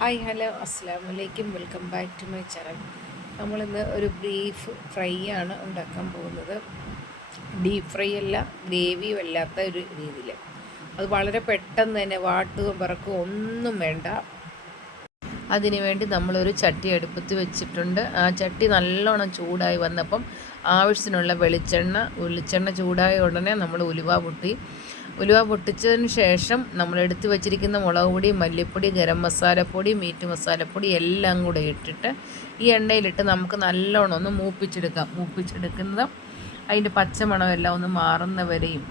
Hi hello അസ്സലാമലൈക്കും, welcome back to my channel. നമ്മളിന്ന് ഒരു ബീഫ് ഫ്രൈ ആണ് ഉണ്ടാക്കാൻ പോകുന്നത്. ഡീപ്പ് ഫ്രൈ അല്ല, ഗ്രേവിയും അല്ലാത്ത ഒരു രീതിയിൽ. അത് വളരെ പെട്ടെന്ന് തന്നെ വാട്ടുകയും പറക്കുകയും ഒന്നും വേണ്ട. അതിനുവേണ്ടി നമ്മളൊരു ചട്ടി അടുപ്പത്ത് വെച്ചിട്ടുണ്ട്. ആ ചട്ടി നല്ലോണം ചൂടായി വന്നപ്പം ആവശ്യത്തിനുള്ള വെളിച്ചെണ്ണ ചൂടായ ഉടനെ നമ്മൾ ഉലുവ പൊട്ടിച്ചതിന് ശേഷം നമ്മൾ എടുത്ത് വെച്ചിരിക്കുന്ന മുളക് പൊടി, മല്ലിപ്പൊടി, ഗരം മസാലപ്പൊടി, മീറ്റ് മസാലപ്പൊടി എല്ലാം കൂടെ ഇട്ടിട്ട് ഈ എണ്ണയിലിട്ട് നമുക്ക് നല്ലോണം ഒന്ന് മൂപ്പിച്ചെടുക്കുന്നത് അതിൻ്റെ പച്ചമണമെല്ലാം ഒന്ന് മാറുന്നവരെയും.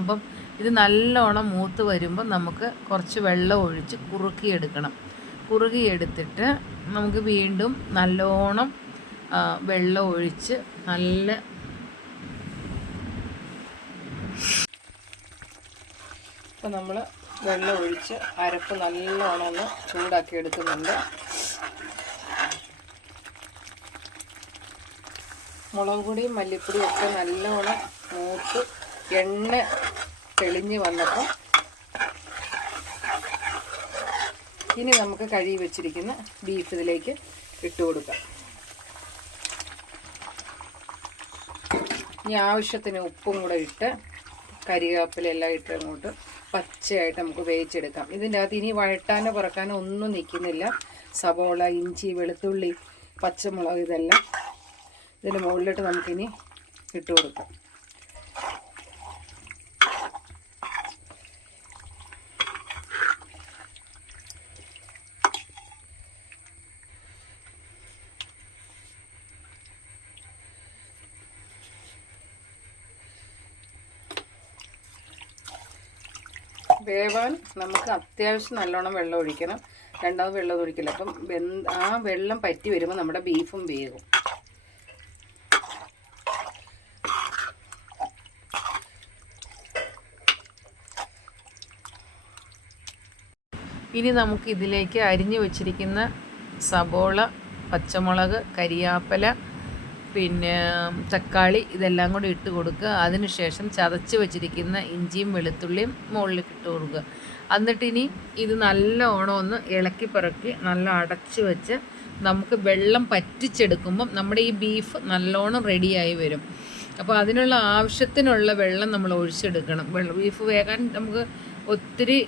അപ്പം ഇത് നല്ലോണം മൂത്ത് വരുമ്പോൾ നമുക്ക് കുറച്ച് വെള്ളം ഒഴിച്ച് കുറുകിയെടുത്തിട്ട് നമുക്ക് വീണ്ടും നല്ലോണം വെള്ളം ഒഴിച്ച് ഇപ്പോൾ നമ്മൾ വെള്ളം ഒഴിച്ച് അരപ്പ് നല്ലോണം ഒന്ന് ചൂടാക്കി എടുക്കുന്നുണ്ട്. മുളക് പൊടിയും മല്ലിപ്പൊടിയും ഒക്കെ നല്ലോണം മൂത്ത് എണ്ണ തെളിഞ്ഞ് വന്നപ്പോൾ ഇനി നമുക്ക് കഴുകി വെച്ചിരിക്കുന്ന ബീഫ് ഇതിലേക്ക് ഇട്ട് കൊടുക്കാം. ഇനി ആവശ്യത്തിന് ഉപ്പും കൂടെ ഇട്ട് കരിവേപ്പിലെല്ലാം ഇട്ട് അങ്ങോട്ട് പച്ചയായിട്ട് നമുക്ക് വേവിച്ചെടുക്കാം. ഇതിൻ്റെ അകത്ത് ഇനി വഴട്ടാനോ പറക്കാനോ ഒന്നും നിൽക്കുന്നില്ല. സവോള, ഇഞ്ചി, വെളുത്തുള്ളി, പച്ചമുളക് ഇതെല്ലാം ഇതിന് മുകളിലിട്ട് നമുക്കിനി ഇട്ട് കൊടുക്കാം. വേവാൻ നമുക്ക് അത്യാവശ്യം നല്ലോണം വെള്ളം ഒഴിക്കണം. രണ്ടാമത് വെള്ളം ഒഴിക്കില്ല. അപ്പം ആ വെള്ളം പറ്റി വരുമ്പോൾ നമ്മുടെ ബീഫും വേകും. ഇനി നമുക്ക് ഇതിലേക്ക് അരിഞ്ഞു വെച്ചിരിക്കുന്ന സബോള, പച്ചമുളക്, കരിയാപ്പല, പിന്നെ തക്കാളി ഇതെല്ലാം കൂടി ഇട്ട് കൊടുക്കുക. അതിനുശേഷം ചതച്ച് വെച്ചിരിക്കുന്ന ഇഞ്ചിയും വെളുത്തുള്ളിയും മുകളിലേക്ക് ഇട്ട് കൊടുക്കുക. എന്നിട്ടിനി ഇത് നല്ലോണം ഒന്ന് ഇളക്കി പറക്കി നല്ല അടച്ച് വെച്ച് നമുക്ക് വെള്ളം പറ്റിച്ചെടുക്കുമ്പം നമ്മുടെ ഈ ബീഫ് നല്ലോണം റെഡിയായി വരും. അപ്പോൾ അതിനുള്ള ആവശ്യത്തിനുള്ള വെള്ളം നമ്മൾ ഒഴിച്ചെടുക്കണം. ബീഫ് വേകാൻ നമുക്ക് ഒത്തിരി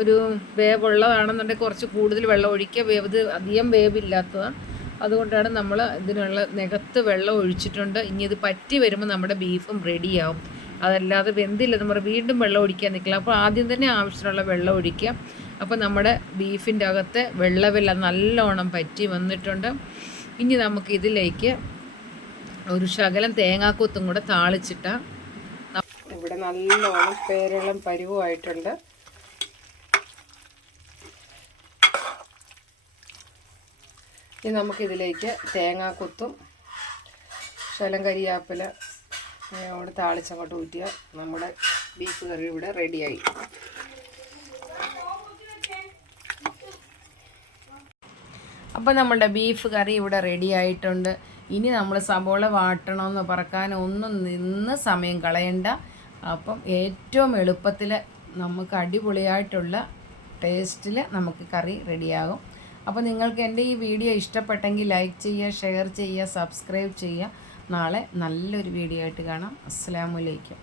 ഒരു വേവുള്ളതാണെന്നുണ്ടെങ്കിൽ കുറച്ച് കൂടുതൽ വെള്ളം ഒഴിക്കുക. അധികം വേവില്ലാത്തതാണ്. അതുകൊണ്ടാണ് നമ്മൾ ഇതിനുള്ള നികത്ത് വെള്ളം ഒഴിച്ചിട്ടുണ്ട്. ഇനി ഇത് പറ്റി വരുമ്പോൾ നമ്മുടെ ബീഫും റെഡിയാവും. അതല്ലാതെ വെന്തില്ല നമ്മൾ വീണ്ടും വെള്ളം ഒഴിക്കാൻ നിൽക്കില്ല. അപ്പോൾ ആദ്യം തന്നെ ആവശ്യത്തിനുള്ള വെള്ളം ഒഴിക്കുക. അപ്പോൾ നമ്മുടെ ബീഫിൻ്റെ അകത്തെ വെള്ളമെല്ലാം നല്ലോണം പറ്റി വന്നിട്ടുണ്ട്. ഇനി നമുക്ക് ഇതിലേക്ക് ഒരു ശകലം തേങ്ങാക്കൊത്തും കൂടെ താളിച്ചിട്ട് ഇവിടെ നല്ലോണം പേരളം പരുവമായിട്ടുണ്ട്. ഇനി നമുക്കിതിലേക്ക് തേങ്ങാക്കൊത്തും ശകലം കരിയാപ്പില അവിടെ താളിച്ചങ്ങോട്ട് ഊറ്റിയാൽ നമ്മുടെ ബീഫ് കറി ഇവിടെ റെഡിയായി. അപ്പോൾ നമ്മുടെ ബീഫ് കറി ഇവിടെ റെഡി ആയിട്ടുണ്ട്. ഇനി നമ്മൾ സബോള വാട്ടണമെന്ന് പറക്കാനോ ഒന്നും നിന്ന് സമയം കളയണ്ട. അപ്പം ഏറ്റവും എളുപ്പത്തിൽ നമുക്ക് അടിപൊളിയായിട്ടുള്ള ടേസ്റ്റിൽ നമുക്ക് കറി റെഡിയാകും. അപ്പോൾ നിങ്ങൾക്ക് എൻ്റെ ഈ വീഡിയോ ഇഷ്ടപ്പെട്ടെങ്കിൽ ലൈക്ക് ചെയ്യുക, ഷെയർ ചെയ്യുക, സബ്സ്ക്രൈബ് ചെയ്യുക. നാളെ നല്ലൊരു വീഡിയോ ആയിട്ട് കാണാം. അസ്സലാമു അലൈക്കും.